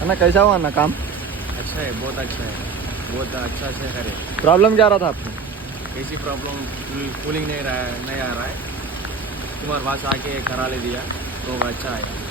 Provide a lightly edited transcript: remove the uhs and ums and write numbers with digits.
है ना? कैसा हुआ ना काम? अच्छा है, बहुत अच्छा है, बहुत अच्छा से करे। प्रॉब्लम क्या आ रहा था आपको? कैसी प्रॉब्लम? कूलिंग नहीं आ रहा है। तुम्हारे पास आके करा ले दिया तो अच्छा है।